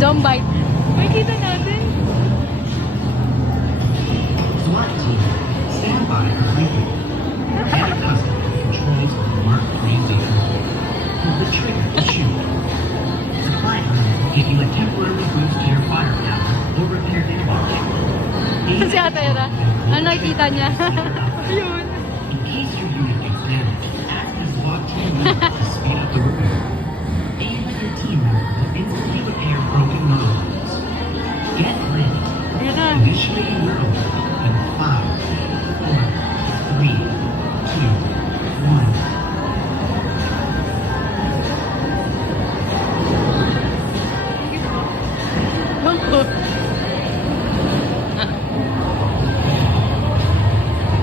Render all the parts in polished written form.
Zombite. Makikita natin. SWAT team, stand by for briefing. Get a customer controls of the Mark III vehicle. Pull the trigger to shoot. Supply items will give you a temporary boost to your firepower or repair damage. Si Ate Era, ano nakikita niya? Ayun. In case your unit gets damaged, ask the SWAT team leader to speed up the repair. Aim with your team member to instantly repair broken motor parts. Get ready. Ayun na. Initially whirl in 5, 4, 3, 2, 1.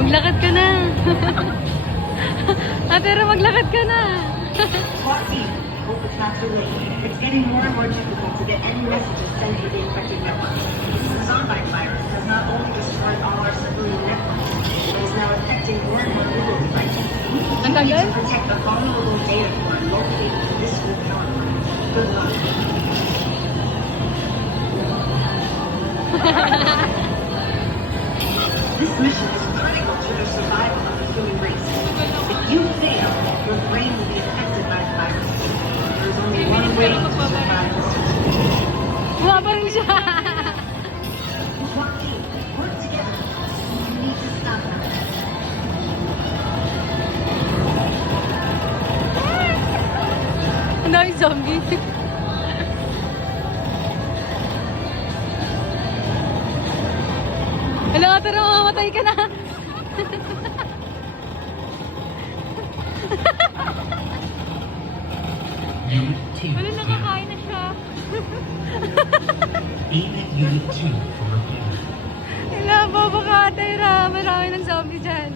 Maglakad ka na. Ate Era, maglakad ka na. SWAT team, hope it's not too late. It's getting more and more difficult to get any messages sent to the infected network. The Zombite virus has not only destroyed all our civilian networks, but is now affecting more and more Google devices. Ang We need tagal? to protect the vulnerable data core located in this group network. Good luck. This mission is critical to the survival of the human race. If you fail, your brain will be affected by the virus. There's only one way to survive this situation. Buha pa rin siya. SWAT team, work together. You need to stop them. Ang daming zombie. Hello, Ate Era, mamamatay ka na. Unit 2. Wala, nakakain na siya. Aim at Unit 2 for repair. Hello, bobo ka, Ate Era. Marami ng zombie dyan.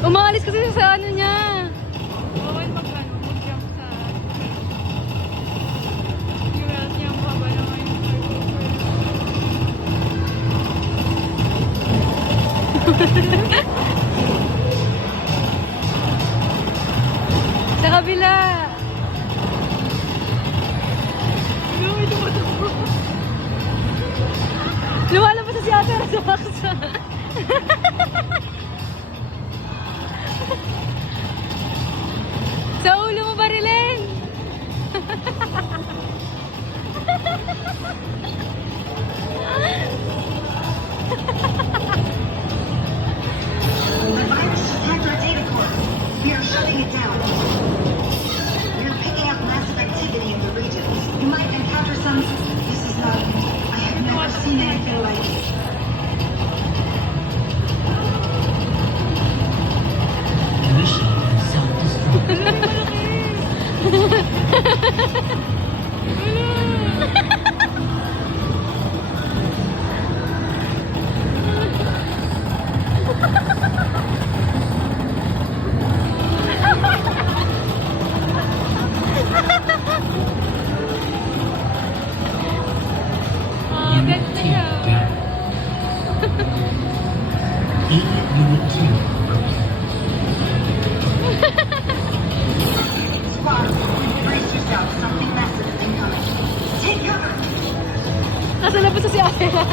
Umalis kasi siya sa ano niya. Bawal mag-ano, mag-jump sa fuel niya. Baba na ngayon. Sa kabila. Lumalabas na si Ate Era sa baksa. Sa ulo mo, barilin! The virus attacked our data core. We are shutting it down. We are picking up massive activity in the region. You might encounter some... This is not... I have never seen anything like it. Mission self-destruct. Unit 2 down. Aim at Unit 2 for repair. Squad, brace yourself. Something massive is incoming. Take cover! Nasa labas na si Ate Era.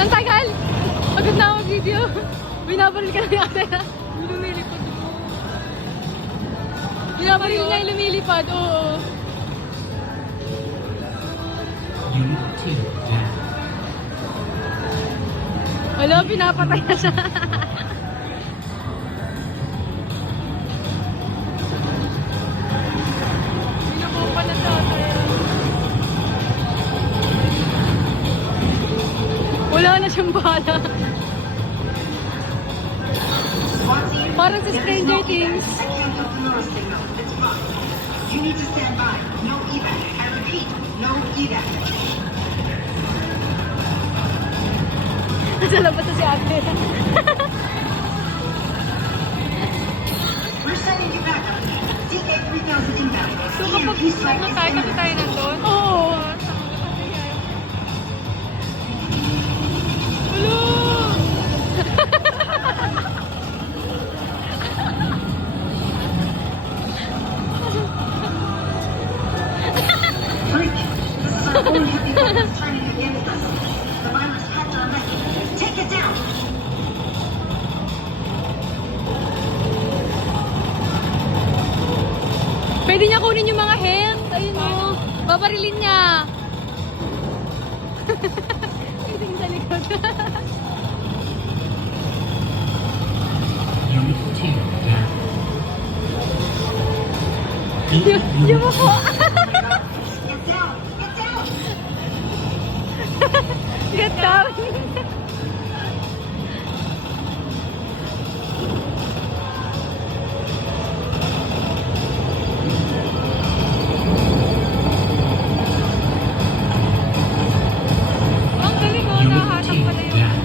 Ang tagal! Pagod na ako video. Binabaril ka na ni Ate Era. Lumilipad. Binabaril niya yung lumilipad, oo. Unit 2 down. Wala, pinapatay na siya. Pinakupa na siya, Ate Era. Wala na siyang bala. SWAT team, Parang sa there is Stranger no evac. Things. I can't get the notice signal. It's blocked. You need to stand by. No evac. I repeat, no evac. Nasa labas na si Ate. We're sending you back up. DK3000, 10,000 inbound. So EMP kapag strike is namatay kasi imminent. tayo nandun? Oo. Freak! This is our own heavy weapons turning against us. The virus hacked our message. Take it down! Pwede niya kunin yung mga health. Ayun o. Babarilin niya. Pwede sa likod. Unit 2 down. Yung ako. Get down! Get down! Get down. Ang galing o. Unit Nahanap 2 pala yun. down.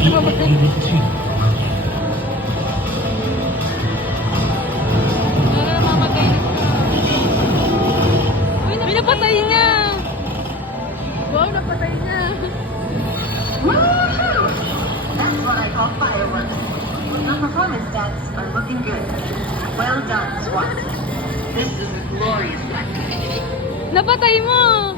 Unit 2 marking. Para mamatay na siya. Uy, napatay niya. Wow, napatay niya. Woohoo! That's what I call fireworks. Your performance stats are looking good. Well done, SWAT. This is a glorious tactic. Napatay mo.